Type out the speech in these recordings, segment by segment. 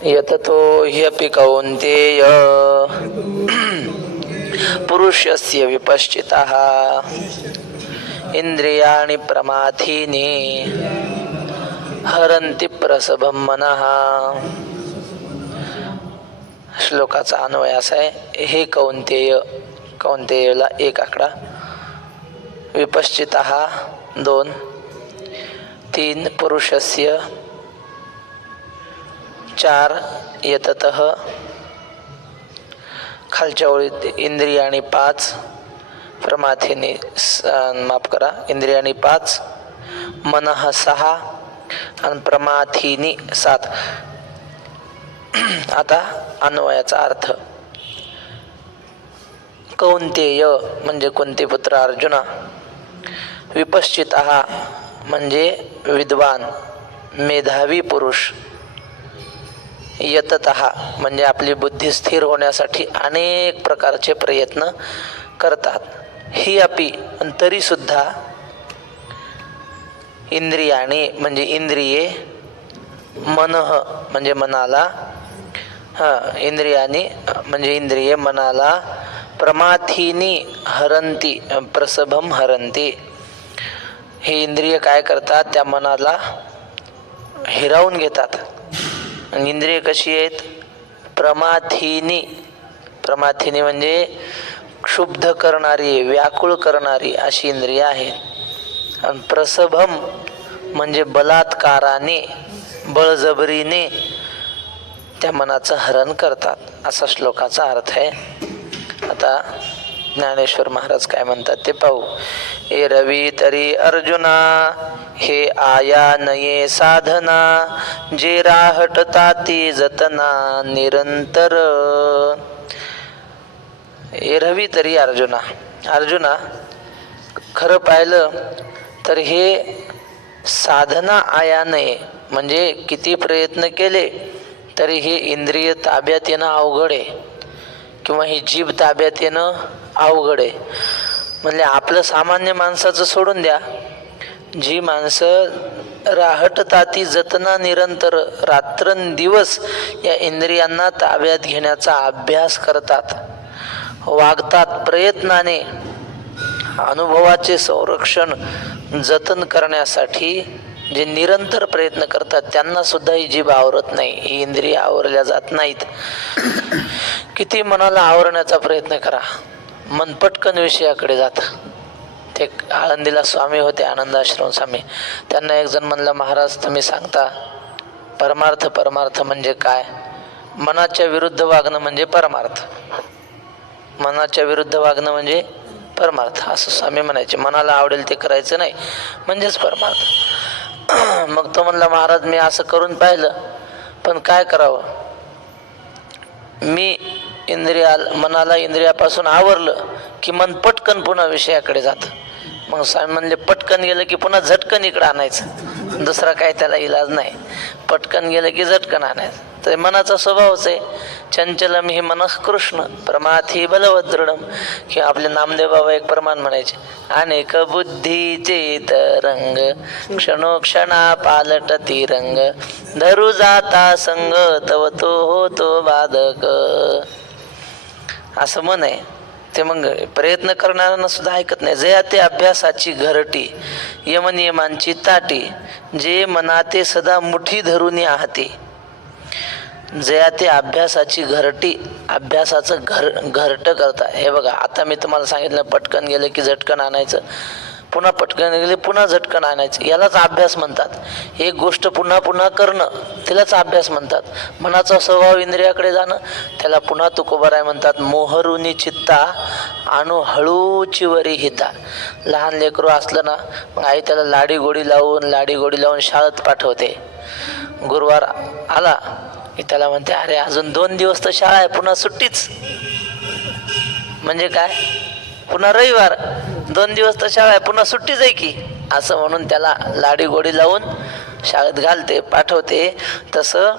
यततो ह्यपि कौन्तेय पुरुषस्य विपश्चितः इंद्रियाणि प्रमाथीनि हरन्ति प्रसभं मनः. श्लोकाचा अन्वय असा आहे, हे कौंतेय, कौंतेयला एक आकडा, विपश्चितः 2, 3 पुरुषस्य, 4 यततः, खालच्या ओळीत इंद्रियाणी 5, प्रमाथीनी माफ करा, इंद्रियाणी 5, मनः 6 आणि प्रमाथीनी 7. आता अन्वयाचा अर्थ. कौंतेय म्हणजे कोणते पुत्र अर्जुना, विपश्चितः म्हणजे विद्वान मेधावी पुरुष, यततः म्हणजे आपली बुद्धी स्थिर होण्यासाठी अनेक प्रकारचे प्रयत्न करतात. ही अपि तरी सुद्धा, इंद्रियाणी म्हणजे इंद्रिये, मनः म्हणजे मनाला, इंद्रियाणी म्हणजे इंद्रिये मनाला, प्रमाथीनी हरंती प्रसभम हरंती, हे इंद्रिय काय करतात, त्या मनाला हिरावून घेतात. इंद्रिय कशी आहेत, प्रमाथीनी, प्रमाथीनी म्हणजे क्षुब्ध करणारी, व्याकुळ करणारी अशी इंद्रिय आहेत. आणि प्रसभम म्हणजे बलात्काराने, बळजबरीने त्या मनाचं हरण करतात, असा श्लोकाचा अर्थ आहे. आता ज्ञानेश्वर महाराज काय म्हणतात ते पाहू. ए रवी तरी अर्जुना, हे आया नये साधना, जे राहटता ती जतना निरंतर. ए रवी तरी अर्जुना, अर्जुना खरं पाहिलं तर हे साधना आया नये म्हणजे किती प्रयत्न केले तरी हे इंद्रिय ताब्यात येणं अवघड आहे, किंवा ही जीभ ताब्यात येणं अवघड आहे. म्हणजे आपलं सामान्य माणसाचं सोडून द्या, जी माणसं राहटताती जतना निरंतर, रात्रंदिवस या इंद्रियांना ताब्यात घेण्याचा अभ्यास करतात, वागतात प्रयत्नाने, अनुभवाचे संरक्षण जतन करण्यासाठी जे निरंतर प्रयत्न करतात, त्यांना सुद्धा ही जीभ आवरत नाही, ही इंद्रिय आवरल्या जात नाहीत. किती मनाला आवरण्याचा प्रयत्न करा, मन पटकन विषयाकडे जात. ते आळंदीला स्वामी होते, आनंदाश्रम स्वामी, त्यांना एक जण म्हणलं, महाराज तुम्ही सांगता परमार्थ, परमार्थ म्हणजे काय? मनाच्या विरुद्ध वागणं म्हणजे परमार्थ, मनाच्या विरुद्ध वागणं म्हणजे परमार्थ, असं स्वामी म्हणायचे. मनाला आवडेल ते करायचं नाही म्हणजेच परमार्थ. मग तो म्हणला, महाराज मी असं करून पाहिलं, पण काय करावं, मी मनाला इंद्रियापासून आवरलं की मन पटकन पुन्हा विषयाकडे जातं. मग स्वामी म्हणले, पटकन गेलं की पुन्हा झटकन इकडं आणायचं, दुसरा काय त्याला इलाज नाही. पटकन गेलं की झटकन आणायचं. तर मनाचा स्वभावच आहे. चंचलम ही मनः कृष्ण प्रमाथी बलवदृढम, किंवा आपले नामदेव बाबा एक प्रमाण म्हणायचे, अनेक बुद्धीचे तरंग क्षणोक्षणा पालटती रंग, धरू जाता संग तव तो होतो बाधक. असं मन आहे ते. मग प्रयत्न करणाऱ्यांना सुद्धा ऐकत नाही. जया ते अभ्यासाची घरटी, यमनियमांची ताटी, जे मनाते सदा मुठी धरून आहाते. जया ते अभ्यासाची घरटी, अभ्यासाचं घरट करता. हे बघा, आता मी तुम्हाला सांगितलं, पटकन गेलं की झटकन आणायचं, पुन्हा पटकन गेले पुन्हा झटकन आणायचं, यालाच अभ्यास म्हणतात. एक गोष्ट पुन्हा पुन्हा करणं, तिलाच अभ्यास म्हणतात. मनाचा स्वभाव इंद्रियाकडे जाणं, त्याला पुन्हा तुकोबाराय म्हणतात, मोहरुनी चित्ता आणू हळूची वरी हिता. लहान लेकरू असलं ना, मग आई त्याला लाडी गोडी लावून शाळेत पाठवते. गुरुवार आला की त्याला म्हणते, अरे अजून 2 दिवस तर शाळा आहे, पुन्हा सुट्टीच. म्हणजे काय, पुन्हा रविवार, 2 दिवस तर शाळा आहे, पुन्हा सुट्टीच आहे की, असं म्हणून त्याला लाडी गोडी लावून शाळेत घालते, पाठवते. तसं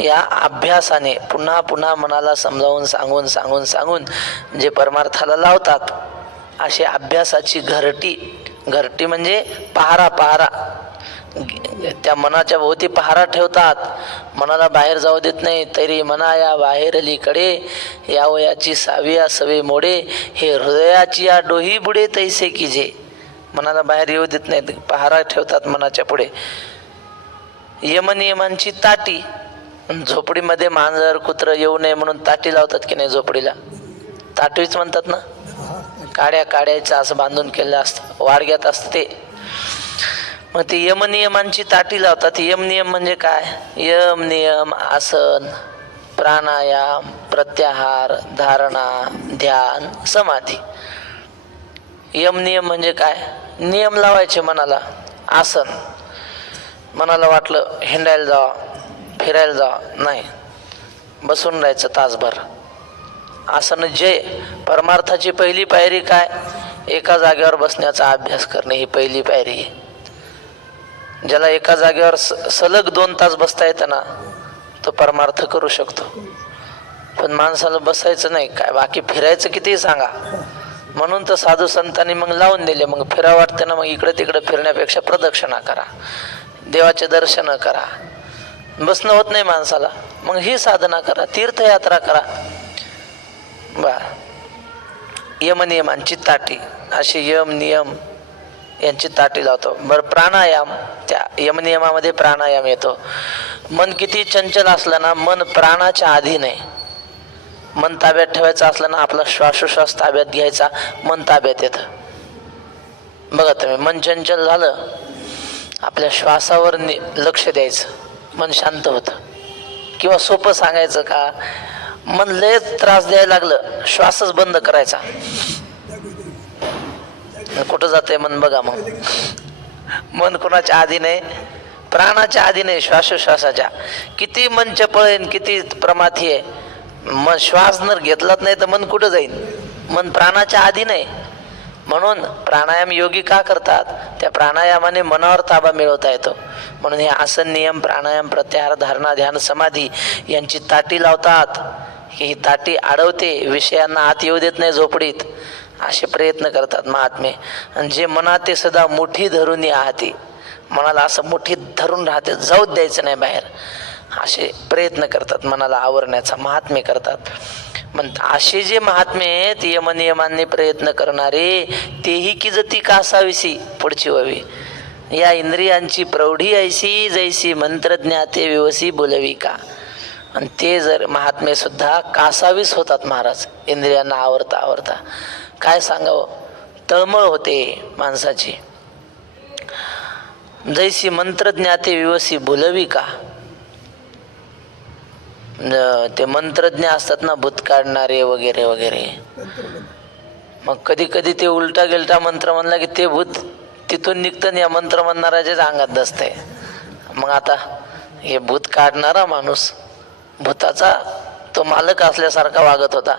या अभ्यासाने पुन्हा पुन्हा मनाला समजावून सांगून जे परमार्थाला लावतात, अशी अभ्यासाची घरटी म्हणजे पहारा त्या मनाच्या भोवती पहारा ठेवतात, मनाला बाहेर जाऊ देत नाही. तरी मना या बाहेरलीकडे या वयाची साविया सवे मोडे, हे हृदयाची या डोही बुडे तैसे की जे. मनाला बाहेर येऊ देत नाहीत, पहारा ठेवतात मनाच्या पुढे. यमनियमांची ताटी, झोपडीमध्ये मांजर कुत्र येऊ नये म्हणून ताटी लावतात की नाही झोपडीला, ताटवीच म्हणतात ना. काड्याचं असं बांधून केलेलं असतं, वाडग्यात असतं ते. मग ते यमनियमांची ताटी लावतात. यमनियम म्हणजे काय? यम नियम, आसन, प्राणायाम, प्रत्याहार, धारणा, ध्यान, समाधी. यमनियम म्हणजे काय? नियम लावायचे मनाला. आसन, मनाला वाटलं हिंडायला जावा, फिरायला जावा, नाही, बसून राहायचं तासभर. आसन जय. परमार्थाची पहिली पायरी काय? एका जागेवर बसण्याचा अभ्यास करणे, ही पहिली पायरी आहे. ज्याला एका जागेवर सलग 2 तास बसता येतं ना, तो परमार्थ करू शकतो. पण माणसाला बसायचं नाही, काय बाकी फिरायचं कितीही सांगा. म्हणून तर साधू संतांनी मग लावून दिले. मग फिरा वाटतं ना, मग इकडे तिकडे फिरण्यापेक्षा प्रदक्षिणा करा, देवाचे दर्शन करा. बसणं होत नाही माणसाला, मग ही साधना करा, तीर्थयात्रा करा. यमनियमांची ताटी, अशी यम नियम यांची ताटी लावतो. बरं, प्राणायाम, त्या यमनियमामध्ये प्राणायाम येतो. मन किती चंचल असलं ना, मन प्राणाच्या अधीन आहे. मन ताब्यात ठेवायचं असलं ना, आपला श्वासोश्वास ताब्यात घ्यायचा, मन ताब्यात येतं. बघा तुम्ही, मन चंचल झालं, आपल्या श्वासावर लक्ष द्यायचं, मन शांत होतं. किंवा सोपं सांगायचं का, मन लय त्रास द्यायला लागलं, श्वासच बंद करायचा. कुठं जातंय मन बघा. मग मन कोणाच्या आधी नाही? प्राणाच्या आधी नाही, श्वासोश्वासाच्या. किती मन चपळ आहे, किती प्रमाथी आहे. मन श्वास जर घेतलाच नाही तर मन कुठं जाईल? मन प्राणाच्या आधी नाही. म्हणून प्राणायाम योगी का करतात? त्या प्राणायामाने मनावर ताबा मिळवता येतो. म्हणून हे आसन, नियम, प्राणायाम, प्रत्याहार, धारणा, ध्यान, समाधी यांची ताटी लावतात. ही ताटी अडवते, विषयांना आत येऊ देत नाही झोपडीत, असे प्रयत्न करतात महात्मे. आणि जे मनात ते सदा मुठी धरून आहाती, मनाला असं मुठीत धरून राहते, जाऊच द्यायचं नाही बाहेर, असे प्रयत्न करतात मनाला आवरण्याचा, महात्मे करतात. पण असे जे महात्मे आहेत यमनियमांनी प्रयत्न करणारे, तेही की जती कासाविसी, पुढची व्हावी, या इंद्रियांची प्रौढी ऐसी जैसी मंत्रज्ञाते विवसी बोलवी का. आणि ते जर महात्मे सुद्धा कासावीस होतात महाराज, इंद्रियांना आवरता आवरता. काय सांगावं, तळमळ होते माणसाची. जैसी मंत्रज्ञाते विवसी बोलवी का. ते मंत्रज्ञ असतात ना, भूत काढणारे वगैरे वगैरे, मग कधी कधी ते उलटा गेलटा मंत्र म्हणला की ते भूत तिथून निघतं, या मंत्र म्हणणाऱ्याच्याच अंगात दसतंय. मग आता हे भूत काढणारा माणूस भूताचा तो मालक असल्यासारखा वागत होता,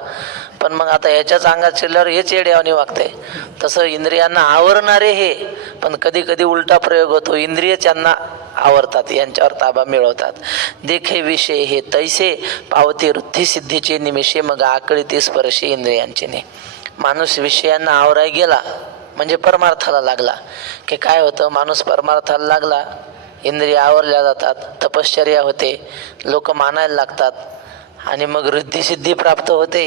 पण मग आता याच्याच अंगात शिरल्यावर हेच येड्यावानी वागतंय. तसं इंद्रियांना आवरणारे हे, पण कधी कधी उलटा प्रयोग होतो, इंद्रिय त्यांना आवरतात, यांच्यावर ताबा मिळवतात. देखे विषय हे तैसे पावते वृद्धी सिद्धीचे निमिषे, मग आकळीते स्पर्शे इंद्रियांचे ने. माणूस विषयांना आवराय गेला म्हणजे परमार्थाला लागला. की काय होतं, माणूस परमार्थाला लागला, इंद्रिय आवरल्या जातात, तपश्चर्या होते, लोक मानायला लागतात, आणि मग रिद्धिसिद्धी प्राप्त होते.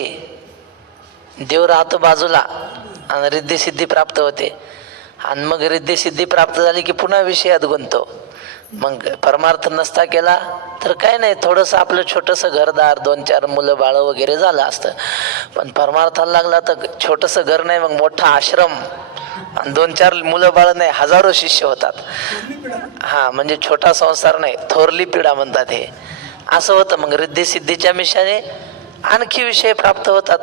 देव राहतो बाजूला आणि रिद्धिसिद्धी प्राप्त होते. आणि मग रिद्धिसिद्धी प्राप्त झाली की पुन्हा विषयात गुंतो. मग परमार्थ नसता केला तर काय नाही, थोडंसं आपलं छोटंसं घरदार, 2-4 मुलं बाळं वगैरे झालं असतं. पण परमार्थाला लागला तर छोटंसं घर नाही, मग मोठा आश्रम, आणि 2-4 मुलं बाळं नाही, हजारो शिष्य होतात. हा, म्हणजे छोटा संसार नाही, थोरली पिढा म्हणतात हे. असं होतं. मग रिद्धी सिद्धीच्या मिशाने आणखी विषय प्राप्त होतात,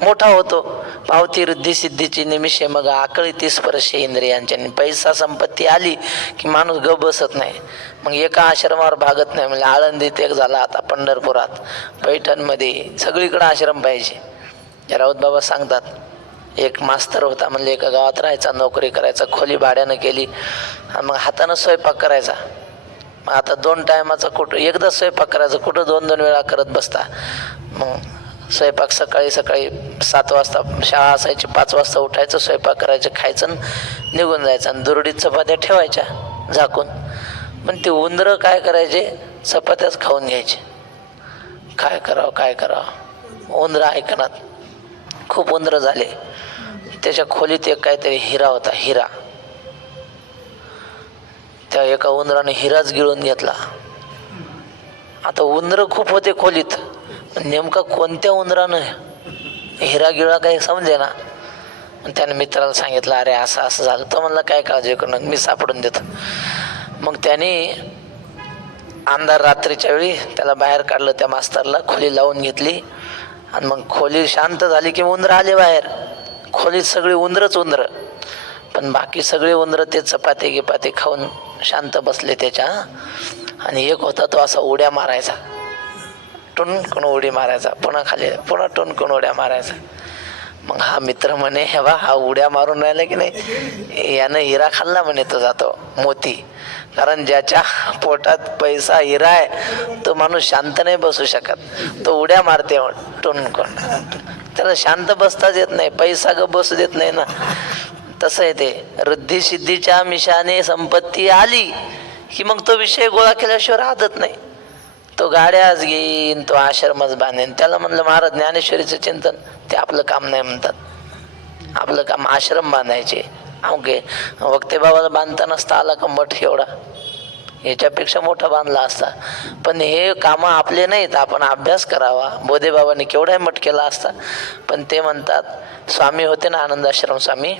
मोठा होतो. पावती रिद्धी सिद्धीची निमिषे, मग आकळीती स्पर्शे इंद्रियांच्या. पैसा संपत्ती आली की माणूस गप बसत नाही, मग एका आश्रमावर भागत नाही. म्हणजे आळंदीत एक झाला, आता पंढरपुरात, पैठणमध्ये, सगळीकडे आश्रम पाहिजे. राऊत बाबा सांगतात, एक मास्तर होता, म्हणजे एका गावात राहायचा, नोकरी करायचा, खोली भाड्यानं केली, आणि मग हातानं स्वयंपाक करायचा. मग आता 2 टायमाचा कुठं एकदा स्वयंपाक करायचा, कुठं 2-2 वेळा करत बसता. मग स्वयंपाक सकाळी 7 वाजता शाळा असायची, 5 वाजता उठायचं, स्वयंपाक करायचं, खायचं, निघून जायचं. आणि दुरडीत चपात्या ठेवायच्या झाकून. पण ते उंदरं काय करायचे, चपात्याच खाऊन घ्यायचे. काय करावं उंदरं ऐकणार. खूप उंदरं झाले. त्याच्या खोलीत एक काहीतरी हिरा होता, हिरा. त्या एका उंदराने हिराच गिळून घेतला. आता उंदरं खूप होते खोलीत, नेमका कोणत्या उंदरानं हिरा गिळला काही समजे ना. त्याने मित्राला सांगितलं, अरे असं असं झालं. तो म्हणला काय काळजी करू नका, मी सापडून देतो. मग त्याने अंधार रात्रीच्या वेळी त्याला बाहेर काढलं, त्या मास्तरला. खोली लावून घेतली आणि मग खोली शांत झाली की उंदरं आले बाहेर. खोलीत सगळी उंदरच उंदरं, पण बाकी सगळे उंदरं ते चपाती गिपाती खाऊन शांत बसले त्याच्या. आणि एक होता तो असा उड्या मारायचा, टुनकून उडी मारायचा, पुन्हा खाली, पुन्हा टुनकून उड्या मारायचा. मग हा मित्र म्हणे, हे बा हा उड्या मारून राहिला की नाही, यानं हिरा खाल्ला म्हणे तो जातो मोती. कारण ज्याच्या पोटात पैसा हिरा आहे तो माणूस शांत नाही बसू शकत. तो उड्या मारते टुनकून, त्याला शांत बसताच येत नाही, पैसा ग बसू देत नाही ना. तसं आहे ते. रिद्धी सिद्धीच्या मिशाने संपत्ती आली की मग तो विषय गोळा केल्याशिवाय राहतच नाही. तो गाड्याच घेईन, तो आश्रमच बांधेन. त्याला म्हणलं महाराज ज्ञानेश्वरीचं चिंतन ते आपलं काम नाही म्हणतात. आपलं काम आश्रम बांधायचे. ओके, वक्ते बाबाला बांधता नसता आला का मठ एवढा, याच्यापेक्षा मोठा बांधला असता. पण हे कामं आपले नाहीत, आपण अभ्यास करावा. बोधे बाबांनी केवढाही मठ केला असता. पण ते म्हणतात, स्वामी होते ना आनंदाश्रम स्वामी,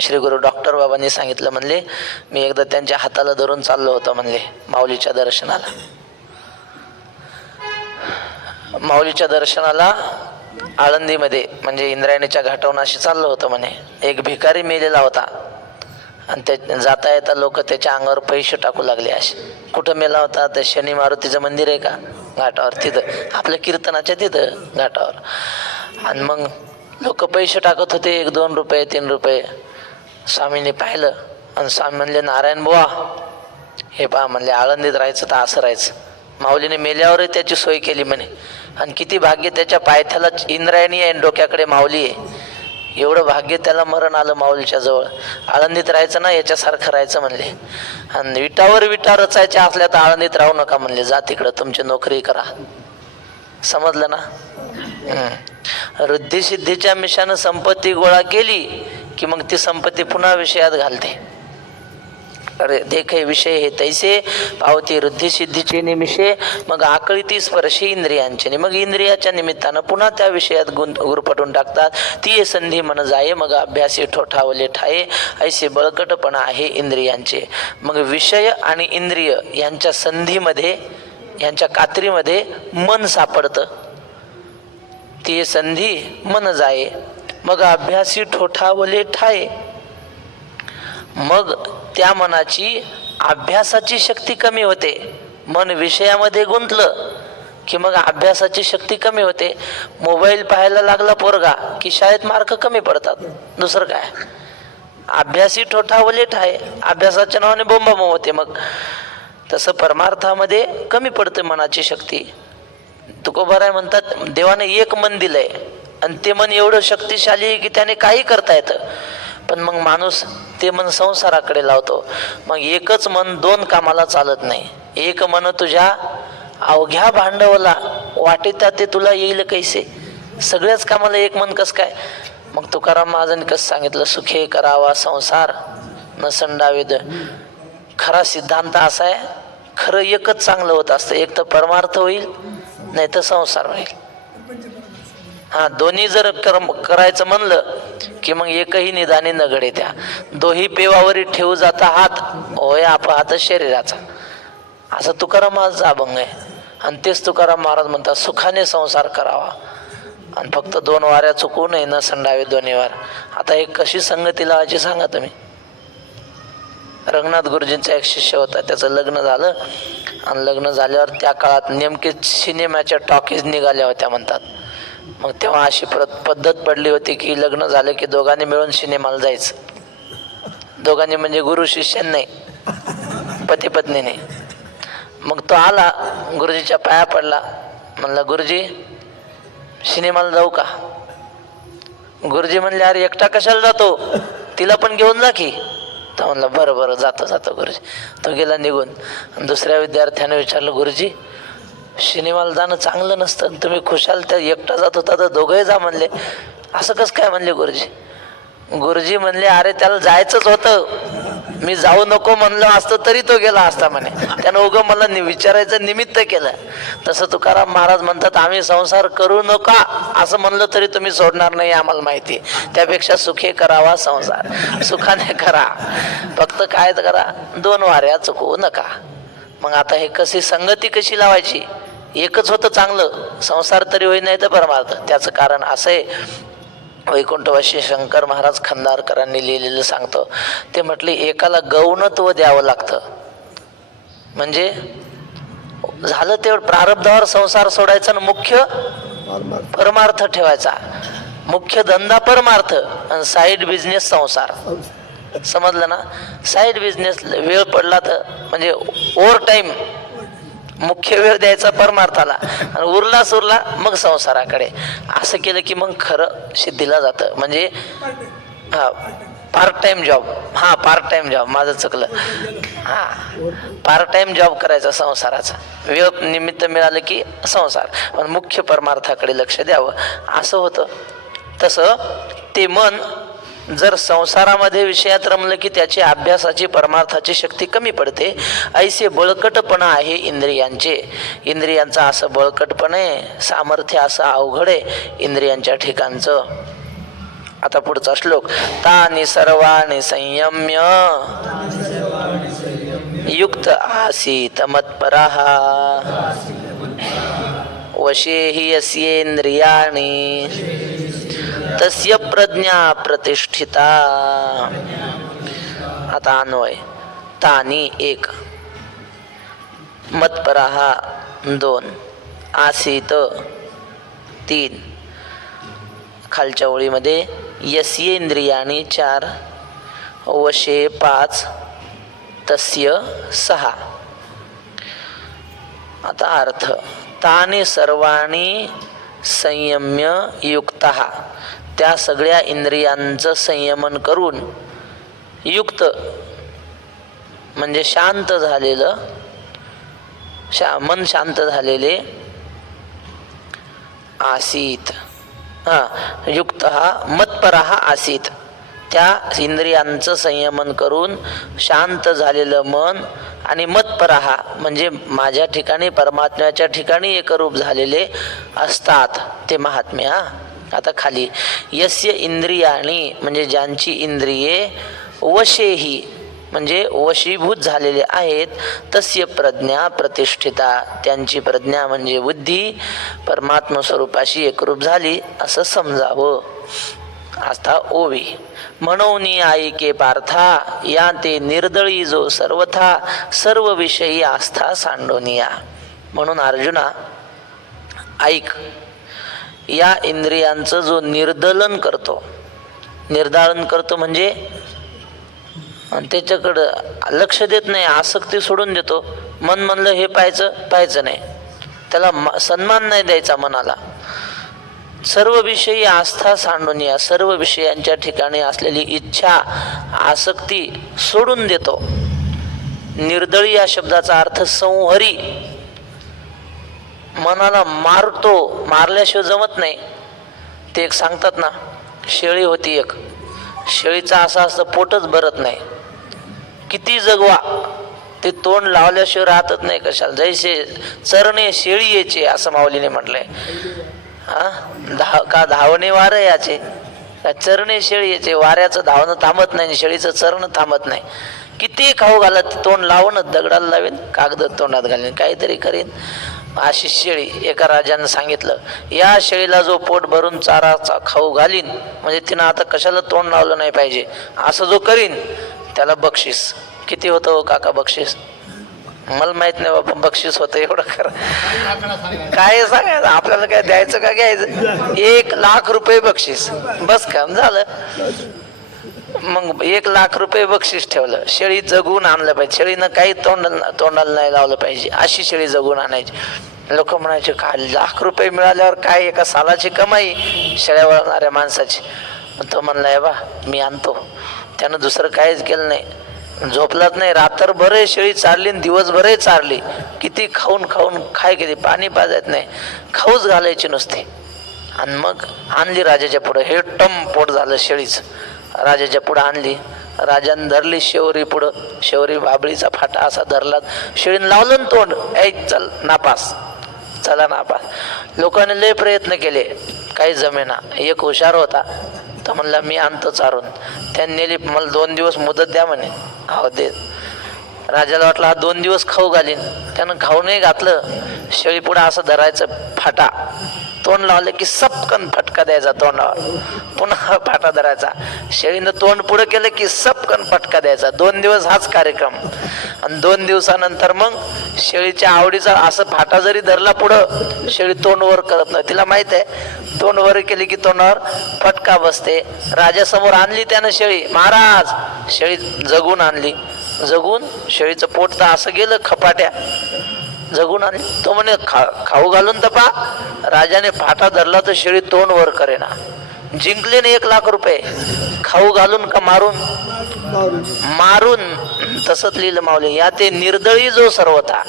श्री गुरु डॉक्टर बाबांनी सांगितलं म्हणले, मी एकदा त्यांच्या हाताला धरून चाललो होतो म्हणले माऊलीच्या दर्शनाला. माऊलीच्या दर्शनाला आळंदीमध्ये म्हणजे इंद्रायणीच्या घाटावरून अशी चाललो होतं म्हणे. एक भिकारी मेलेला होता आणि ते जाता येता लोक त्याच्या अंगावर पैसे टाकू लागले. असे कुठं मेला होता तर शनी मारुतीचं मंदिर आहे का घाटावर, तिथं आपल्या कीर्तनाच्या तिथं घाटावर. आणि मग लोक पैसे टाकत होते, 1-2 रुपये 3 रुपये. स्वामींनी पाहिलं आणि स्वामी म्हणले, नारायण बुवा हे पहा म्हणले, आळंदीत राहायचं तर असं राहायचं. माऊलीने मेल्यावरही त्याची सोय केली म्हणे. आणि किती भाग्य त्याच्या पायथ्याला इंद्रायणी आहे, डोक्याकडे माऊली आहे. एवढं भाग्य त्याला मरण आलं माऊलीच्या जवळ. आळंदीत राहायचं ना, याच्यासारखं राहायचं म्हणले. आणि विटावर विटा रचायच्या असल्या तर आळंदीत राहू नका म्हणले, जा तिकडं तुमची नोकरी करा. समजलं ना. रिद्धी सिद्धीच्या मिशानं संपत्ती गोळा केली की मग ती संपत्ती पुन्हा विषयात घालते. अरे देखे विषय हे तैसे पावती रिद्धी सिद्धीचे निमिषे, मग आकळीती स्पर्शी इंद्रियांचे. मग इंद्रियाच्या निमित्तानं पुन्हा त्या विषयात गुरपटून टाकतात. ती संधी मन जाये, मग अभ्यासी ठोठावले ठाये, ऐसे बळकटपणा आहे इंद्रियांचे. मग विषय आणि इंद्रिय यांच्या संधीमध्ये, यांच्या कात्रीमध्ये मन सापडतं. ती संधी मन जाये, मग अभ्यासी ठोठावले ठाये. मग त्या मनाची अभ्यासाची शक्ती कमी होते. मन विषयामध्ये गुंतलं की मग अभ्यासाची शक्ती कमी होते. मोबाईल पाहायला लागला पोरगा की शाळेत मार्क कमी पडतात. दुसरं काय, अभ्यासी ठोठावले ठाये, अभ्यासाच्या नावाने बोंबाबोंब होते. मग तसं परमार्थामध्ये कमी पडते मनाची शक्ती. तुकोबाराय म्हणतात, देवाने एक मन दिलंय आणि ते मन एवढं शक्तिशाली आहे की त्याने काही करता येतं. पण मग माणूस ते मन संसाराकडे लावतो. मग एकच मन 2 कामाला चालत नाही. एक मन तुझ्या अवघ्या भांडवला वाटेता ते तुला येईल कैसे. सगळ्याच कामाला एक मन कस काय. मग तुकाराम महाराजांनी कसं सांगितलं, सुखे करावा संसार न संडावेद. खरा सिद्धांत असा आहे, खरं एकच चांगलं होत असतं. एक तर परमार्थ होईल, नाही तर संसार होईल. दोन्ही जर करायचं म्हणलं की मग एकही निदानी न घडे. त्या दोही पेवावरी ठेवू जाता हात, होय अपहात शरीराचा. असं तुकाराम महाराजचा अभंग आहे. आणि तेच तुकाराम महाराज म्हणतात, सुखाने संसार करावा आणि फक्त 2 वाऱ्या चुकवू नये, न संडावे 2 वार. आता एक कशी संगती लावायची सांगा तुम्ही. रंगनाथ गुरुजींचा एक शिष्य होता, त्याचं लग्न झालं आणि लग्न झाल्यावर त्या काळात नेमके सिनेमाच्या टॉकीज निघाल्या होत्या म्हणतात. मग तेव्हा अशी पद्धत पडली होती की लग्न झालं की दोघांनी मिळून सिनेमाला जायचं. दोघांनी म्हणजे गुरु शिष्य नाही, पती पत्नीने. मग तो आला, गुरुजीच्या पाया पडला, म्हणला गुरुजी सिनेमाला जाऊ का. गुरुजी म्हणले, अरे एकटा कशाला जातो, तिला पण घेऊन जा की. तर म्हणला बरं बरं जातो जातो गुरुजी. तो गेला निघून. आणि दुसऱ्या विद्यार्थ्याने विचारलं, गुरुजी सिनेमाला जाणं चांगलं नसतं, तुम्ही खुशाल त्या एकटा जात होता तर दोघंही जा म्हणले, असं कसं काय म्हणले गुरुजी? गुरुजी म्हणले, अरे त्याला जायचंच होतं, मी जाऊ नको म्हणलं असतं तरी तो गेला असता म्हणे, त्यानं उगं मला विचारायचं निमित्त केलं. तसं तुकाराम महाराज म्हणतात, आम्ही संसार करू नका असं म्हणलं तरी तुम्ही सोडणार नाही आम्हाला माहिती, त्यापेक्षा सुखे करावा संसार, सुखाने करा, फक्त काय करा, 2 वाऱ्या चुकवू नका. मग आता हे कशी संगती कशी लावायची? एकच होतं चांगलं, संसार तरी होई नाही तर परमार्थ. त्याचं कारण असं आहे, वैकुंठवासी शंकर महाराज खंदारकरांनी लिहिलेलं सांगतो. ते म्हटले, एकाला गौणत्व द्यावं लागतं, म्हणजे झालं तेवढं प्रारब्धावर संसार सोडायचा आणि मुख्य परमार्थ ठेवायचा. मुख्य धंदा परमार्थ आणि साईड बिझनेस संसार. समजलं ना? साईड बिझनेस वेळ पडला तर म्हणजे ओव्हर टाईम, मुख्य वेळ द्यायचा परमार्थाला आणि उरला सुरला मग संसाराकडे. असं केलं की मग खरं सिद्धीला जातं. म्हणजे हा पार्ट टाइम जॉब, हा पार्ट टाइम जॉब, माझं चुकलं, हा पार्ट टाइम जॉब करायचा संसाराचा, वेळ निमित्त मिळालं की संसार, पण मुख्य परमार्थाकडे लक्ष द्यावं असं होतं. तसं ते मन जर संसारामध्ये विषयात रमलं की त्याची अभ्यासाची परमार्थाची शक्ती कमी पडते. ऐसे बळकटपणा आहे इंद्रियांचे. इंद्रियांचा असं बळकटपण आहे, सामर्थ्य असं अवघड आहे इंद्रियांच्या ठिकाणचं. आता पुढचा श्लोक, तानि सर्वाणि संयम्य युक्त आसीत मत्परः वशे हि यस्येन्द्रियाणि तस्य प्रज्ञा प्रतिष्ठिता. आता अन्वय, तानी 1, मत्परः 2, आसीत 3, खालच्या ओळीमध्ये यस्येन्द्रियाणि 4, वशे 5, तस्य 6. आता अर्थ, तानि सर्वाणि संयम्य युक्तः, त्या सगळ्या इंद्रियांचं संयमन करून, युक्त म्हणजे शांत झालेलं, मन शांत झालेले, आसीत, युक्त मत्परः आसीत, त्या इंद्रियांचं संयमन करून शांत झालेलं मन, आणि मत्परः म्हणजे माझ्या ठिकाणी परमात्म्याच्या ठिकाणी एकरूप झालेले असतात ते महात्म्य. आता खाली, यस्य इंद्रियाणी म्हणजे ज्यांची इंद्रिये वशेही म्हणजे वशीभूत झालेले आहेत, तस्य प्रज्ञा प्रतिष्ठिता, त्यांची प्रज्ञा म्हणजे बुद्धी परमात्म स्वरूपाशी एकरूप झाली असं समजावं. आता ओवी, म्हणून ऐके पार्था या ते निर्दळी जो सर्वथा सर्व विषयी आस्था सांडोनिया. म्हणून अर्जुना ऐक, या इंद्रियांचं जो निर्दलन करतो, निर्दालन करतो म्हणजे त्याच्याकडं लक्ष देत नाही, आसक्ती सोडून देतो, मन म्हणलं हे पाहायचं नाही, त्याला सन्मान नाही द्यायचा मनाला, सर्व विषयी आस्था सांडून सर्व विषयांच्या ठिकाणी असलेली इच्छा आसक्ती सोडून देतो. निर्दळी या शब्दाचा अर्थ संहरी, मनाला मारतो, मारल्याशिवाय जमत नाही. ते एक सांगतात ना, शेळी होती एक, शेळीचा असा असतं पोटच भरत नाही, किती जगवा ते तोंड लावल्याशिवाय राहतच नाही कशाला, जैसे चरणे शेळी याचे असं माऊलीने म्हटलंय. का धावणे वार याचे, का चरणे शेळी याचे, वाऱ्याचं धावणं थांबत नाही, शेळीचं चरणं थांबत नाही. किती खाऊ घालत, तोंड लावून दगडाला लावेन, कागद तोंडात घालेन, काहीतरी करीन. अशी शेळी, एका राजानं सांगितलं, या शेळीला जो पोट भरून चाराचा खाऊ घालीन, म्हणजे तिनं आता कशाला तोंड लावलं नाही पाहिजे, असं जो करीन त्याला बक्षीस. किती होतं हो काका बक्षीस? मला माहित नाही बाबा, बक्षीस होतं एवढं खरं. काय सांगायचं आपल्याला, काय द्यायचं का घ्यायचं? 1,00,000 रुपये बक्षीस, बस काम झालं. मग 1,00,000 रुपये बक्षीस ठेवलं. शेळी जगून आणलं पाहिजे, शेळीनं काही तोंडाला नाही लावलं पाहिजे, अशी शेळी जगून आणायची. लोक म्हणायचे, का 1,00,000 रुपये मिळाल्यावर काय एका सालाची कमाई शेळ्या वळवणाऱ्या माणसाची. तो म्हणलाय बा मी आणतो. त्यानं दुसरं काहीच केलं नाही, झोपलाच नाही. रात्रभर शेळी चारली आणि दिवसभरही चारली. किती खाऊन खाऊन काय किती पाणी पाजायत नाही, खाऊच घालायची नुसती. आणि मग आणली राजाच्या पुढं. हे टम पोट झालं शेळीच. राजाच्या पुढं आणली. राजाने धरली शेवरी पुढं. शेवरी बाबळीचा फाटा असा धरला. शेळीनं लावलं ना तोंड. ऐ चल नापास, चला नापास. लोकांनी लय प्रयत्न केले, काही जमेना. एक हुशार होता, तर म्हणला मी आणतो चारून. त्याने नेली. मला 2 दिवस मुदत द्या म्हणे. हो दे. राजाला वाटलं हा 2 दिवस खाऊ घालीन. त्यानं खाऊनही घातलं. शेळी पुढं असं धरायचं फाटा. तोंड लावलं की सपकन फटका द्यायचा तोंडावर. पुन्हा फाटा धरायचा. शेळीनं तोंड पुढं केलं की सपकन फटका द्यायचा. 2 दिवस हाच कार्यक्रम. आणि 2 दिवसानंतर मग शेळीच्या आवडीचा असं फाटा जरी धरला पुढं, शेळी तोंड वर करत नाही. तिला माहित आहे तोंड वर केली की तोंडावर फटका बसते. राजासमोर आणली त्यानं शेळी. महाराज, शेळी जगून आणली. जगून शेळीचं पोट तर असं गेलं खपाट्या. जगून आणली. तो म्हणे खाऊ घालून तपा. राजाने फाटा धरला तर शेळी तोंड वर करेना. जिंकले ना 1 लाख रुपये. खाऊ घालून का मारून? मारून. तसंच लिहिलं माऊली. या ते निर्दळी जो सर्वथा.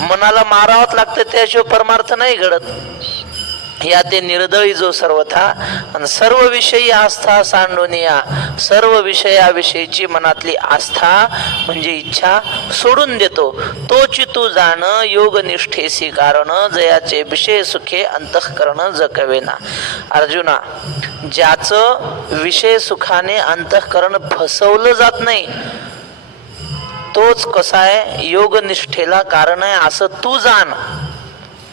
मनाला मारावंच लागतं, त्याशिवाय परमार्थ नाही घडत. या ते निर्दळी जो सर्वथा. आणि सर्व विषयी आस्था सांडोनिया. सर्व विषयाविषयीची मनातली आस्था म्हणजे इच्छा सोडून देतो. तोची तू जाण योग निष्ठेसी कारण, जयाचे विषय सुखे अंतःकरण जकवेना. अर्जुना, ज्याचं विषय सुखाने अंतःकरण फसवलं जात नाही, तोच कसा आहे योग निष्ठेला कारण आहे असं तू जाण.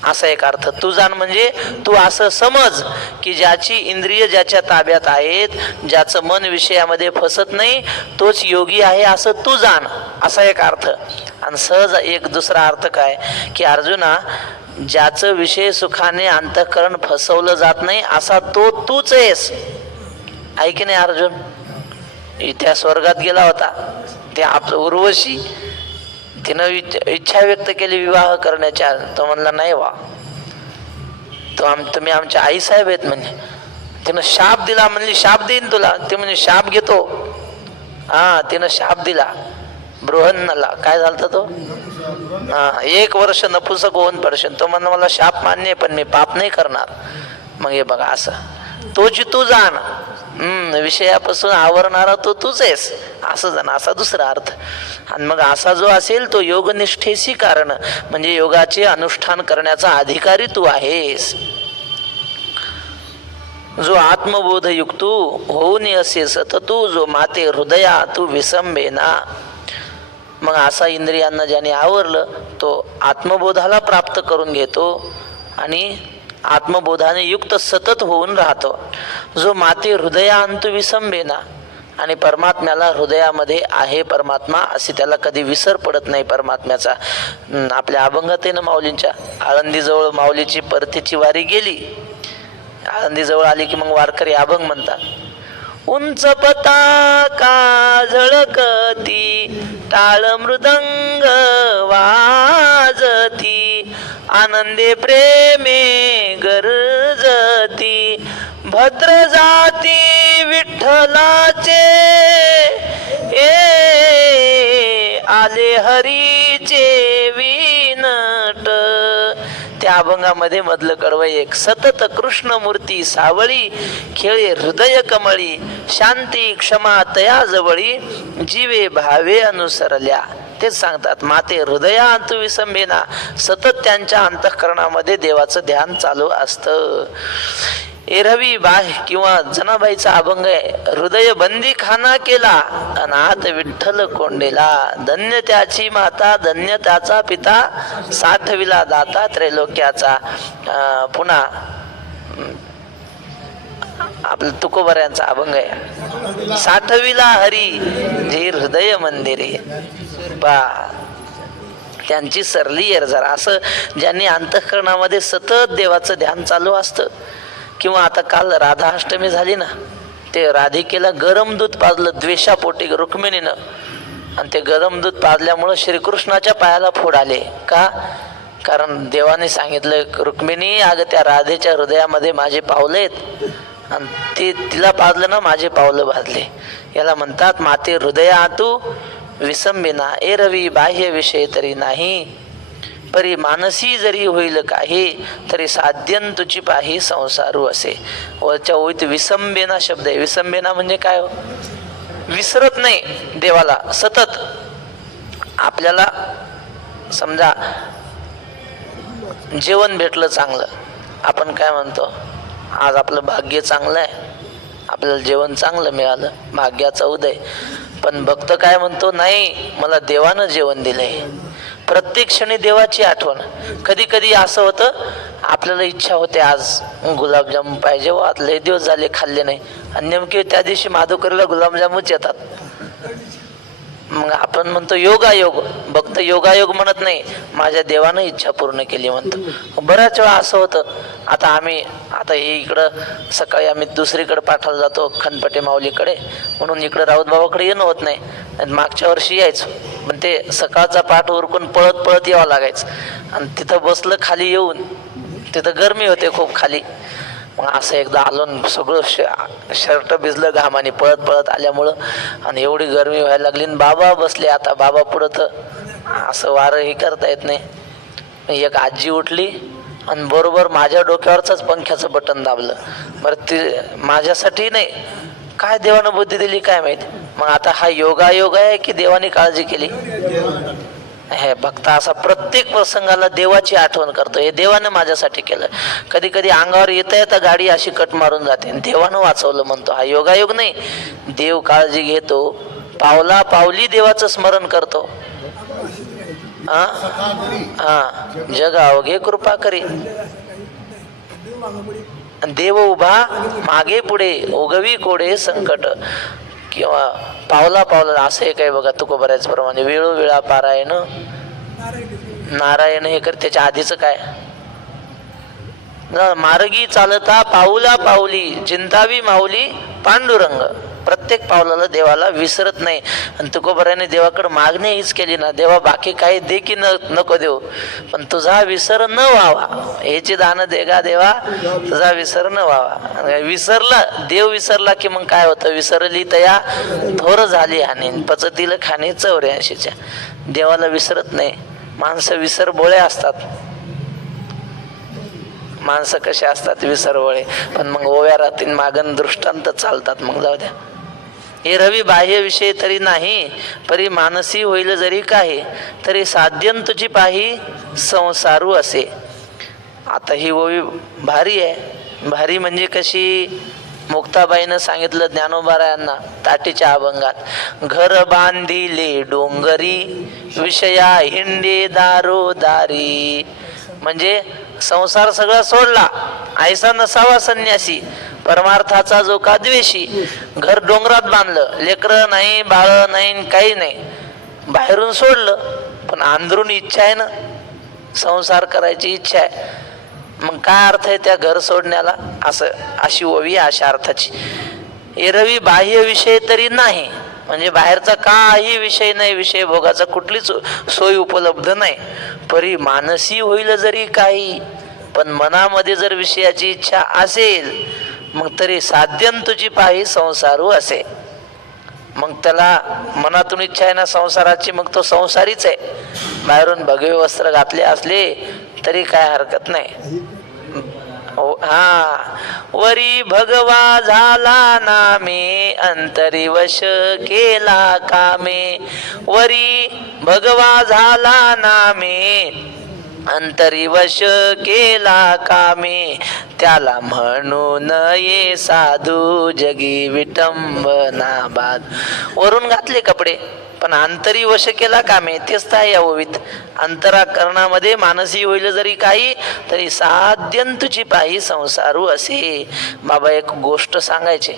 असा एक अर्थ. तू जाण म्हणजे तू असं समज की ज्याची इंद्रिय ज्याच्या ताब्यात आहेत, ज्याचं मन विषयामध्ये फसत नाही, तोच योगी आहे असं तू जाण. असा एक अर्थ. आणि सहज एक दुसरा अर्थ काय की अर्जुना, ज्याचं विषय सुखाने अंतःकरण फसवलं जात नाही असा तो तूच आहेस. आहे की नाही अर्जुन? इथे स्वर्गात गेला होता, ते आपलं उर्वशी, तिनं इच्छा व्यक्त केली विवाह करण्याच्या. तो म्हणला नाही वा, तुम्ही आमच्या आई साहेब आहेत म्हणे. तिनं शाप दिला. म्हणली शाप देईन तुला. ते म्हणजे शाप घेतो. हा, तिनं शाप दिला बृहन्नला. काय झालं तो? 1 वर्ष नपुसक होऊन पडशील. तो म्हणला मला शाप मान्य आहे, पण मी पाप नाही करणार. मग हे बघा असं तोची तू जाण. विषयापासून आवरणारा तो तूच आहेस असं जाण. असा दुसरा अर्थ. आणि मग असा जो असेल तो योगनिष्ठेशी कारण म्हणजे योगाचे अनुष्ठान करण्याचा अधिकारी तू आहेस. जो आत्मबोध युक्त होऊन असे सततू, जो माते हृदया तू विसंबेना. मग असा इंद्रियांना ज्याने आवरलं तो आत्मबोधाला प्राप्त करून घेतो आणि आत्मबोधाने युक्त सतत होऊन राहतो. जो माते हृदयांतु विसंबेना. आणि परमात्म्याला हृदयामध्ये आहे परमात्मा असे त्याला कधी विसर पडत नाही परमात्म्याचा. आपल्या अभंगातेनं माऊलींच्या आळंदीजवळ माऊलीची परतीची वारी गेली. आळंदीजवळ आली की मग वारकरी अभंग म्हणतात. उंच पताका झळकती, टाळ मृदंग वाजती, आनंदे प्रेमे गरजती, भद्र जाती विठ्ठलाचे आले हरीचे विनट. त्या अभंगामध्ये मधलं कडवं एक. सतत कृष्णमूर्ती सावळी, खेळे हृदय कमळी, शांती क्षमा तया जवळी, जीवे भावे अनुसरल्या. तेच सांगतात माते हृदयांतु विसंबेना. सतत त्यांच्या अंतःकरणामध्ये देवाचं ध्यान चालू असतं. एरवी बाय किंवा जनाबाईचा अभंग आहे. हृदय बंदी खाना केला, अनाथ विठ्ठल कोंडेला, धन्य त्याची माता धन्य त्याचा पिता, साठविला दाता त्रैलोक्याचा. पुन्हा आपलं तुकोबऱ्यांचा अभंग आहे. साठविला हरी जे हृदय मंदिरे. बा त्यांची सरली आहे जरा. असं ज्यांनी अंतःकरणामध्ये सतत देवाचं ध्यान चालू असतं. किंवा आता काल राधाष्टमी झाली ना, ते राधिकेला गरम दूध पाजलं द्वेषापोटी रुक्मिणीनं. आणि ते गरम दूध पाजल्यामुळं श्रीकृष्णाच्या पायाला फोड आले. का? कारण देवाने सांगितलं रुक्मिणी अगं त्या राधेच्या हृदयामध्ये माझे पावलं आहेत आणि तिला पाजलं ना माझे पावलं भाजले. याला म्हणतात माते हृदयातू विसंबिना एरवी बाह्य विषय तरी नाही, परी मानसी जरी होईल काही, तरी साध्यन तुची पाही संसारू असे. वरच्या ओळीत विसंबेना शब्द आहे. विसंबेना म्हणजे काय हो? विसरत नाही देवाला सतत. आपल्याला समजा जेवण भेटलं चांगलं, आपण काय म्हणतो, आज आपलं भाग्य चांगलं आहे, आपल्याला जेवण चांगलं मिळालं, भाग्याचा उदय. पण भक्त काय म्हणतो, नाही मला देवानं जेवण दिलंय. प्रत्येक क्षणी देवाची आठवण. कधी कधी असं होतं, आपल्याला इच्छा होते आज गुलाबजामुन पाहिजे, व आज लय दिवस झाले खाल्ले नाही, आणि नेमके त्या दिवशी माधुकरीला गुलाबजामुनच येतात. मग आपण म्हणतो योगायोग. भक्त योगायोग म्हणत नाही, माझ्या देवानं इच्छा पूर्ण केली म्हणतो. बऱ्याच वेळा असं होतं, आता हे इकडं सकाळी आम्ही दुसरीकडे पाठाला जातो, खनपटे माऊलीकडे, म्हणून इकडं राऊत बाबाकडे येणं होत नाही. मागच्या वर्षी यायचो, पण ते सकाळचा पाठ उरकून पळत पळत यावं लागायचं. आणि तिथं बसलं खाली येऊन, तिथं गरमी होते खूप खाली. मग असं एकदा आलो, सगळं शर्ट भिजलं घामाने पळत पळत आल्यामुळं, आणि एवढी गरमी व्हायला लागली. बाबा बसले, आता बाबा पुढं तर असं वारं हे करता येत नाही. एक आजी उठली आणि बरोबर माझ्या डोक्यावरच पंख्याचं बटन दाबलं. बरं ते माझ्यासाठी नाही, काय देवानं बुद्धी दिली काय माहिती. मग आता हा योगायोग आहे की देवाने काळजी केली? हे भक्त असा प्रत्येक प्रसंगाला देवाची आठवण करतो, हे देवानं माझ्यासाठी केलं. कधी कधी अंगावर येता येता गाडी अशी कट मारून जाते, देवानं वाचवलं म्हणतो. हा योगायोग नाही, देव काळजी घेतो. पावला पावली देवाचं स्मरण करतो. जग अवघे कृपा करी, देव उभा मागे पुढे ओगवी कोडे संकट. किंवा पावला पावला असं एक आहे बघा तुकोबऱ्याच प्रमाणे, वेळोवेळा पारायण नारायण हे कर. त्याच्या आधीच काय, मार्गी चालता पाऊला पाऊली चिंतावी माऊली पांडुरंग. प्रत्येक पावलाला देवाला विसरत नाही. आणि तुकोबऱ्याने देवाकडे मागणी हीच केली ना, देवा बाकी काही दे की नको देऊ, पण तुझा विसर न व्हावा. याची दान देगा देवा, तुझा विसर न व्हावा. विसरला देव विसरला की मग काय होतं, विसरली तया थोर झाली हानी, पचतील खाणे 84च्या. देवाला विसरत नाही. माणसं विसरबोळे असतात. माणसं कसे असतात विसरबोळे, पण मग ओव्या रातीन मागन दृष्टांत चालतात. मग जाऊ द्या. हे रवी बाह्य विषय तरी नाही, परी मानसी होईल जरी काही, तरी साध्यन तुझी पाही संसारू असे. आता ही ओवी भारी आहे. भारी म्हणजे कशी, मुक्ताबाईनं सांगितलं ज्ञानोबारायांना ताटीच्या अभंगात, घर बांधिले डोंगरी विषया हिंडे दारोदारी. म्हणजे संसार सगळा सोडला, ऐसा नसावा संन्यासी, परमार्थाचा जो का द्वेषी. घर डोंगरात बांधलं, लेकरं नाही, बाळ नाही, काही नाही, बाहेरून सोडलं, पण अंदरून इच्छा आहे ना, संसार करायची इच्छा आहे. मग काय अर्थ आहे त्या घर सोडण्याला? अशी ओवी अशा अर्थाची. एरवी बाह्य विषय तरी नाही, म्हणजे बाहेरचा काही विषय नाही, विषय भोगाचा कुठलीच सोय उपलब्ध नाही. परी मानसी होईल जरी काही, पण मनामध्ये जर विषयाची इच्छा असेल, मग तरी साध्यन तुझी पाही संसारू असे. मग त्याला मनातून इच्छा आहे ना संसाराची, मग तो संसारीच आहे. बाहेरून भगवे वस्त्र घातले असले तरी काय हरकत नाही. वरी भगवा झाला नामे, अंतरी वश केला कामे. वरी भगवा झाला नामे, अंतरी वश केला कामे. त्याला म्हणून ये साधू जगी विटंबना बाद. वरून घातले कपडे, पण अंतरी वश केला कामे, तेच तर या ओवीत. अंतराकरणामध्ये मानसी होईल जरी काही, तरी साध्यन तुझी पाही संसारू असे. बाबा एक गोष्ट सांगायचे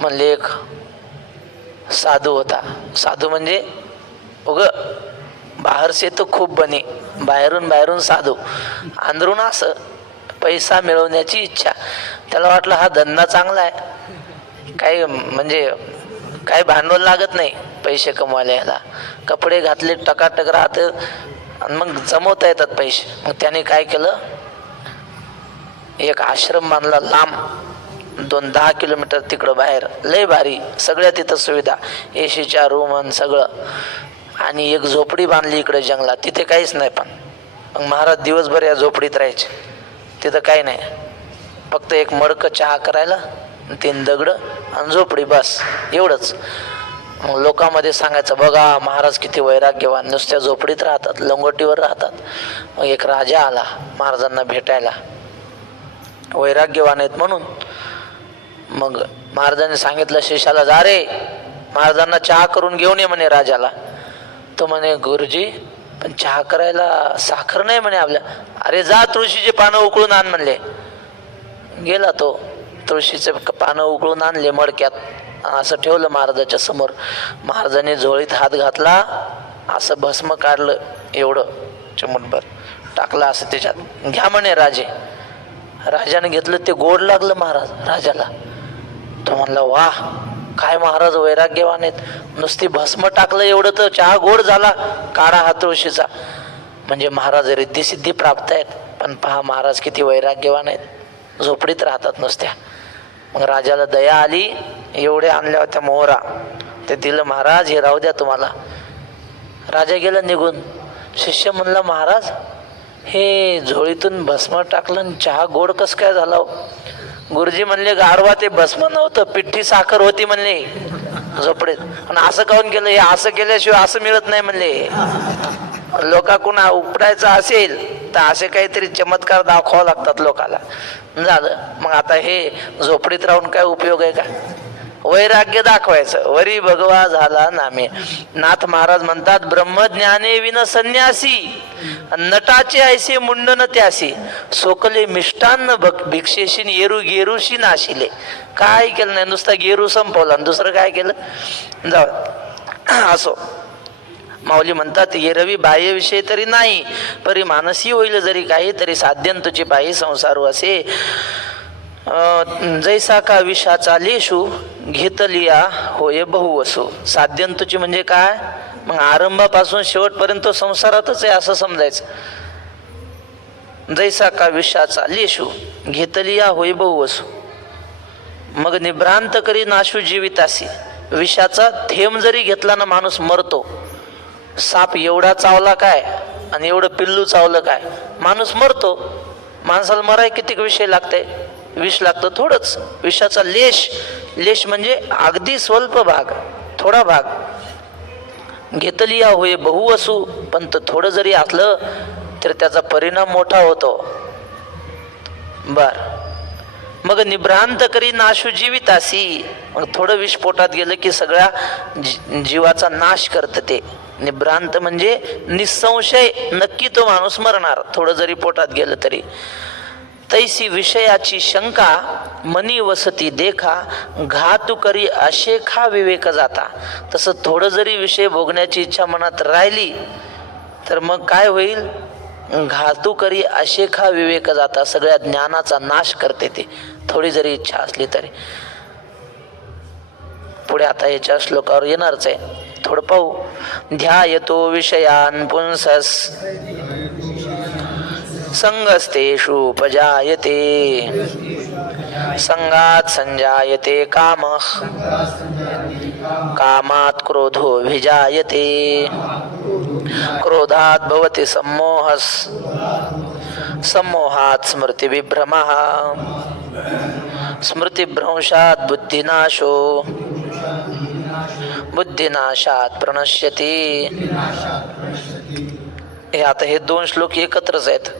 म्हणले, एक साधू होता. साधू म्हणजे उग बाहेर से तो खूप बने, बाहेरून साधू, अंदरून असं पैसा मिळवण्याची इच्छा. त्याला वाटलं हा धंदा चांगला आहे, काही म्हणजे काही भांडवल लागत नाही पैसे कमवायला. याला कपडे घातले टकाटक राहत, आणि मग जमवता येतात पैसे. मग त्याने काय केलं, एक आश्रम बांधला लांब, 10 किलोमीटर तिकडं बाहेर, लय भारी, सगळ्या तिथं सुविधा, एसीच्या रूम आणि सगळं. आणि एक झोपडी बांधली इकडे जंगलात, तिथे काहीच नाही. पण मग महाराज दिवसभर या झोपडीत राहायचे. तिथं काही नाही, फक्त एक मडकं चहा करायला, 3 दगड आणि झोपडी, बस एवढंच. मग लोकांमध्ये सांगायचं, बघा महाराज किती वैराग्यवान, नुसत्या झोपडीत राहतात, लंगोटीवर राहतात. मग एक राजा आला महाराजांना भेटायला, वैराग्यवान आहेत म्हणून. मग महाराजांनी सांगितलं शिष्याला, जा रे महाराजांना चहा करून घेऊन ये म्हणे राजाला. तो म्हणे, गुरुजी पण चहा करायला साखर नाही म्हणे आपल्या. अरे जा तुळशीचे पानं उकळून आण म्हणले. गेला तो, तुळशीचे पानं उकळून आणले मडक्यात, असं ठेवलं महाराजाच्या समोर. महाराजांनी झोळीत हात घातला, असं भस्म काढलं, एवढं चिमूटभर टाकलं असं त्याच्यात, घ्या म्हणे राजे. राजाने घेतलं, ते गोड लागलं महाराज राजाला. तो म्हणला, वाह काय महाराज वैराग्यवान आहेत, नुसती भस्म टाकलं एवढं तर चहा गोड झाला, काढा हा तुळशीचा. म्हणजे महाराज रिद्धिसिद्धी प्राप्त आहेत, पण पहा महाराज किती वैराग्यवान आहेत, झोपडीत राहतात नुसत्या. मग राजाला दया आली, एवढे आणल्या होत्या मोहरा, ते दिलं महाराज, हे राहू द्या तुम्हाला. राजा गेला निघून. शिष्य म्हणला, महाराज हे झोळीतून भस्म टाकलं आणि चहा गोड कस काय झाला हो? गुरुजी म्हणले, गाढवा ते भस्म नव्हतं, पिठ्ठी साखर होती म्हणले झोपडीत. आणि असं काऊन केलं? हे असं केल्याशिवाय असं मिळत नाही म्हणले. लोकांकडून उपडायचं असेल तर असे काहीतरी चमत्कार दाखवावं लागतात लोकाला. झालं. मग आता हे झोपडीत राहून काय उपयोग आहे का? वैराग्य दाखवायचं. वरी भगवा झाला नामे. नाथ महाराज म्हणतात, ब्रह्मज्ञाने विन संन्यासी, नटाचे ऐसे मुंडन त्यासी, सोकले मिष्टान्न भिक्षेशी येरू गेरूशी नाशिले. काय केलं नाही, नुसता गेरू संपवला, दुसरं काय केलं? जाऊ असो. माऊली म्हणतात, येरवी बाह्यविषय तरी नाही, परी मानसी होईल जरी काही, तरी साध्यन तुझी पायी संसारू असे. जैसा का विषाचा लेशू, घेतलिया होय बहुवसू. साध्यंतुची म्हणजे काय? मग आरंभापासून शेवटपर्यंत संसारातच आहे असं समजायचं. जैसा का विषाचा लेशू, घेतलिया होय बहुवसू. मग निभ्रांत करी नाशू जीवितासी. विषाचा थेंब जरी घेतला ना माणूस मरतो. साप एवढा चावला काय आणि एवढं पिल्लू चावलं काय, माणूस मरतो. माणसाला मराय किती विषय लागते? विष लागतं थोडंच. विषाचा लेश, लेश म्हणजे अगदी स्वल्प भाग, थोडा भाग. घेतलिया होय बहु असू, पण थोडं जरी असलं तर त्याचा परिणाम मोठा होतो. बर. मग निभ्रांत करी नाशू जीवितासी. मग थोडं विष पोटात गेलं की सगळ्या जीवाचा नाश करतं ते. निभ्रांत म्हणजे निसंशय नक्की तो माणूस मरणार, थोडं जरी पोटात गेलं तरी. तैसी विषयाची शंका मनी वसती देखा, घातू करी अशेखा विवेक जाता. तसं थोडं जरी विषय भोगण्याची इच्छा मनात राहिली तर मग काय होईल? घातू करी अशेखा विवेक जाता. सगळ्या ज्ञानाचा नाश करते ते, थोडी जरी इच्छा असली तरी. पुढे आता याच्या श्लोकावर येणारच आहे, थोडं पाहू. ध्यायतो विषयान पुंसस, संगस्तेषु उपजायते, संगात संजायते कामः, कामात् क्रोधो विजायते, क्रोधात् भवति सम्मोहः, सम्मोहात् स्मृतिविभ्रमः, स्मृतिभ्रंशात् बुद्धिनाशो, बुद्धिनाशात् प्रणश्यति. हे आता हे 2 श्लोक एकत्रच आहेत.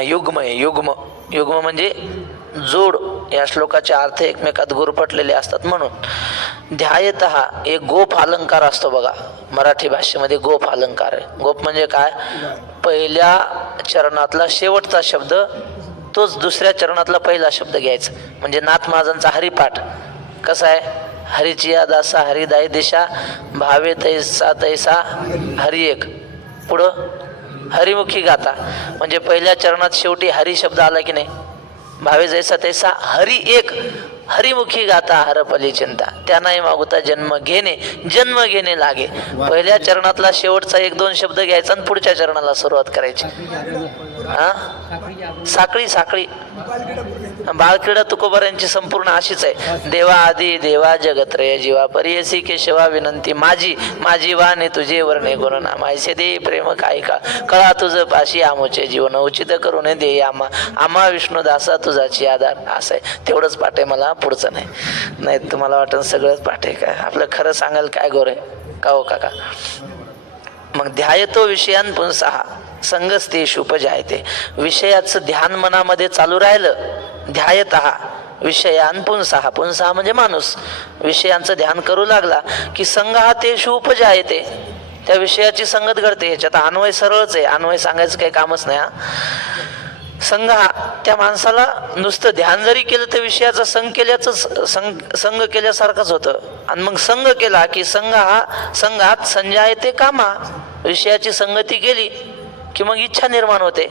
युग्म आहे, युग्म. युग्म म्हणजे जोड. या श्लोकाचे अर्थ एकमेकात गुरफटलेले असतात म्हणून. ध्यायतः एक गोप अलंकार असतो बघा, मराठी भाषेमध्ये गोप अलंकार आहे. गोप म्हणजे काय? पहिल्या चरणातला शेवटचा शब्द तोच दुसऱ्या चरणातला पहिला शब्द घ्यायचा. म्हणजे नाथ महाराजांचा हरिपाठ कसा आहे? हरीची या दासा हरिदाय दिशा, भावे तैसा तैसा हरी एक. पुढं हरिमुखी गाता. म्हणजे पहिल्या चरणात शेवटी हरी शब्द आला की नाही, भावे जैसा तैसा हरी एक. हरिमुखी गाता हरपली चिंता, त्यांनाही मागुता जन्म घेणे लागे. पहिल्या चरणातला शेवटचा 1-2 शब्द घ्यायचा आणि पुढच्या चरणाला सुरुवात करायची. हा, साखळी बाळक्रीडा तुकोबर यांची संपूर्ण अशीच आहे. देवा आदी देवा जगत्रय जीवा परियसी केशवा विनंती माझी वाणे तुझे वर्णे गुणना मायसे दे प्रेम काही का कळा तुझ पाशी आमोचे जीवन उचित करून दे आम्हा विष्णू दासा तुझाची आधार. असं आहे. तेवढंच पाठ आहे मला, पुढचं नाही. तुम्हाला वाटतं सगळंच पाठ आहे काय? आपलं खरं सांगाल काय गोरे का हो काका? मग ध्यायतो विषयान पुंसहा संगस्तेश उपजायते. विषयाचं ध्यान मनामध्ये चालू राहिलं, ध्यायतः विषयान पुंसहा म्हणजे माणूस विषयांचं ध्यान करू लागला की संगहा तेषु उपजायते, त्या विषयाची संगत घडते. ह्याच्यात अन्वय सरळच आहे, अन्वय सांगायचं काही कामच नाही. संघ त्या माणसाला नुसतं ध्यान जरी केलं तर विषयाचा संघ केल्यासारखंच होतं. आणि मग संघ केला की संघात संजायते कामा, विषयाची संगती केली की मग इच्छा निर्माण होते.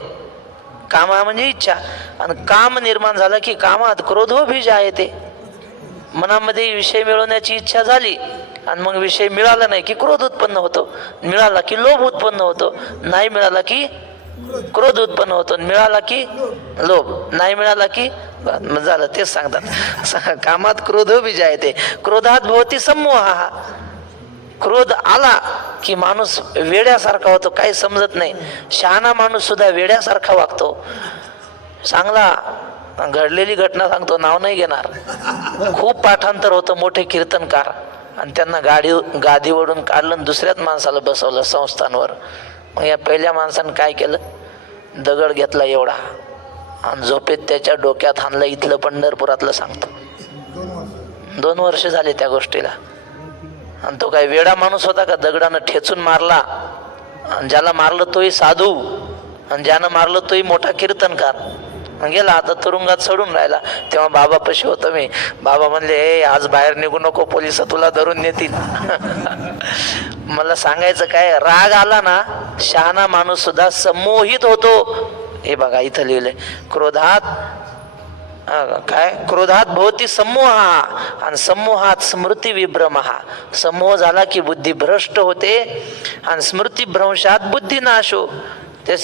कामा म्हणजे इच्छा, आणि काम निर्माण झाला की कामात क्रोधोभिजायते, मनामध्ये विषय मिळवण्याची इच्छा झाली आणि मग विषय मिळाला नाही की क्रोध उत्पन्न होतो, मिळाला की लोभ उत्पन्न होतो, नाही मिळाला की क्रोध उत्पन्न होतो, मिळाला की लोभ, नाही मिळाला की झालं. तेच सांगतात कामात क्रोधोभिजायते क्रोधात भवती सम्मोहा. क्रोध आला की माणूस वेड्यासारखा होतो, काही समजत नाही. शहाणा माणूस सुद्धा वेड्यासारखा वागतो. चांगला घडलेली घटना सांगतो, नाव नाही घेणार. खूप पाठांतर होतं, मोठे कीर्तनकार, आणि त्यांना गादीवरून काढलं, दुसऱ्याच माणसाला बसवलं संस्थांवर. मग या पहिल्या माणसानं काय केलं, दगड घेतला एवढा आणि झोपेत त्याच्या डोक्यात हाणलं. इथलं पंढरपुरातलं सांगतो. 2 वर्ष झाले त्या गोष्टीला. आणि तो काय वेडा माणूस होता का? दगडानं ठेचून मारला, आणि ज्याला मारलं तोही साधू, आणि ज्यानं मारलं तोही मोठा कीर्तनकार. गेला आता तुरुंगात चढून राहिला. तेव्हा बाबापाशी होतो मी. बाबा म्हणले, आज बाहेर निघू नको, पोलिस तुला धरून नेतील. मला सांगायचं काय, राग आला ना शहाणा माणूस सुद्धा संमोहित होतो. हे बघा इथं लिहिलंय, क्रोधात भवती सम्मोहा, आणि सम्मोहात स्मृती विभ्रमहा. सम्मोह झाला की बुद्धी भ्रष्ट होते, आणि स्मृती भ्रंशात बुद्धी नाशो. ते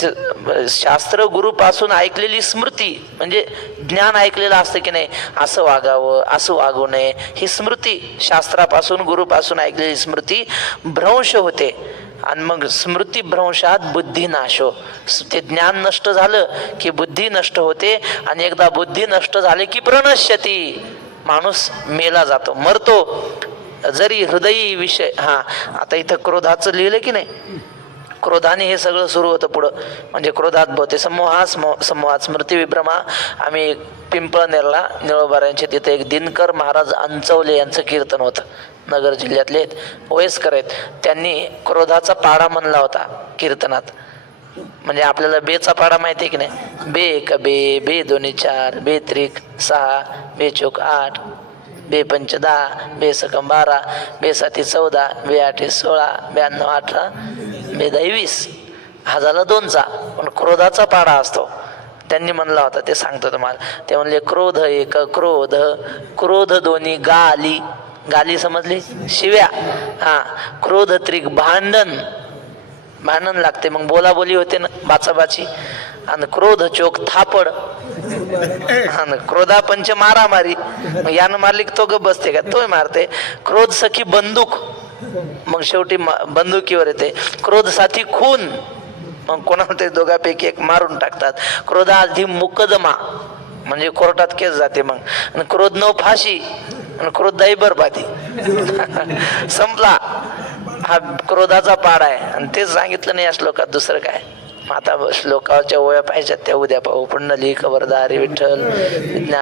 शास्त्र गुरुपासून ऐकलेली स्मृती म्हणजे ज्ञान ऐकलेलं असतं की नाही, असं वागावं असं वागू नये, ही स्मृती शास्त्रापासून गुरुपासून ऐकलेली स्मृती भ्रंश होते. आणि मग स्मृती भ्रंशात बुद्धी नाशो. ते ज्ञान नष्ट झालं की बुद्धी नष्ट होते, आणि एकदा बुद्धी नष्ट झाले की प्रणश्यती, माणूस मेला जातो, मरतो. जरी हृदयी विषय आता इथं क्रोधाचं लिहिलं की नाही, क्रोधाने हे सगळं सुरू होतं पुढं. म्हणजे क्रोधात भवते समूहात स्मृती विभ्रमा. आम्ही पिंपळनेरला निळोबाऱ्यांचे तिथे एक दिनकर महाराज अंचवले यांचं कीर्तन होतं. नगर जिल्ह्यातले आहेत, वयस्कर आहेत. त्यांनी क्रोधाचा पाडा म्हणला होता कीर्तनात. म्हणजे आपल्याला बेचा पाडा माहिती आहे की नाही, बे एक बे, बे दोन्ही 4, बे त्रिक 6, बे चौक 8, बे पंच 10, बे सकम 12, बे साती 14, बे 8 16, 92 18, बे 10 20. हा झाला 2चा. पण क्रोधाचा पाडा असतो, त्यांनी म्हणला होता, ते सांगतो तुम्हाला. ते म्हणले, क्रोध एक क्रोध दोन्ही गाली समजली, शिव्या. क्रोध त्रिक भांडण लागते, मग बोलाबोली होते ना, बाचाबाची. आणि क्रोध चोक थापड, आणि क्रोधा पंच मारामारी. मग यानं मारली की तो ग बसते का, तोय मारते. क्रोध सखी बंदूक, मग शेवटी बंदुकीवर येते. क्रोध साथी खून, मग कोणाला ते दोघांपैकी एक मारून टाकतात. क्रोधाधी मुकदमा म्हणजे कोर्टात केस जाते. मग आणि क्रोध न फाशी, आणि क्रोधदायी बरबादी. संपला. हा क्रोधाचा पाड आहे, आणि तेच सांगितलं नाही या श्लोकात, दुसरं काय. आता श्लोकाच्या ओळ्या पाहिजेत त्या उद्या पाहू. पुंडलिक वरदारी विठ्ठल.